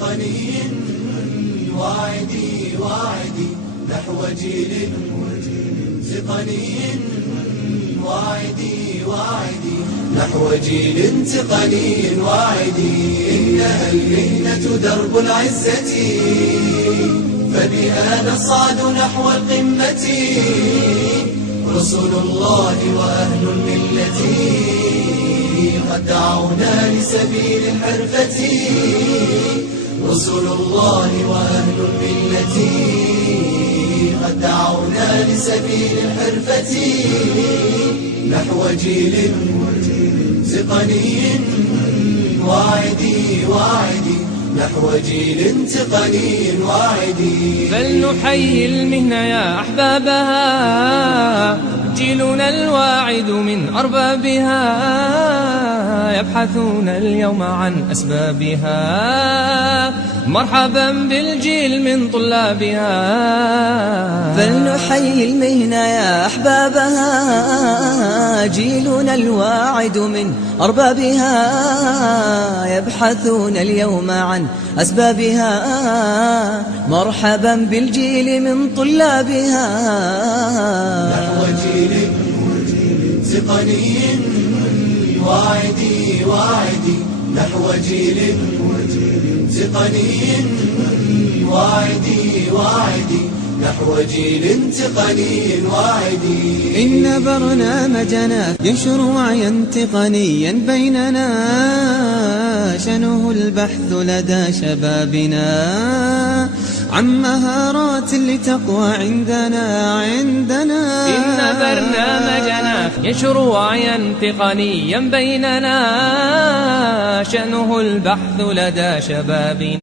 تقني واعدي واعدي نحو جيل تقني واعدي واعدي نحو جيل تقني واعدي. إنها المهنة درب العزة فبها نصعد نحو القمة. رسل الله وأهل الملة قد دعونا لسبيل الحرفة. رسل الله وأهل الملة قد دعونا لسبيل الحرفة. نحو جيل تقني واعدي واعدي نحو جيل تقني واعدي. فلنحيي المهنة يا أحبابها، جيلنا الواعد من أربابها، يبحثون اليوم عن أسبابها. مرحبا بالجيل من طلابها. فلنحيي المهنة يا أحبابها، جيلنا الواعد من أربابها، يبحثون اليوم عن أسبابها. مرحبا بالجيل من طلابها. نحو جيل تقني واعدي واعدي نحو جيل تقني واعدي واعدي نحو جيل تقني واعدي. إن برنامجنا ينشر وعيا تقنيا بيننا، شأنه البحث لدى شبابنا عن مهارات لتقوى عندنا. إن برنامجنا ينشر وعيا تقنيا بيننا، شأنه البحث لدى شبابنا.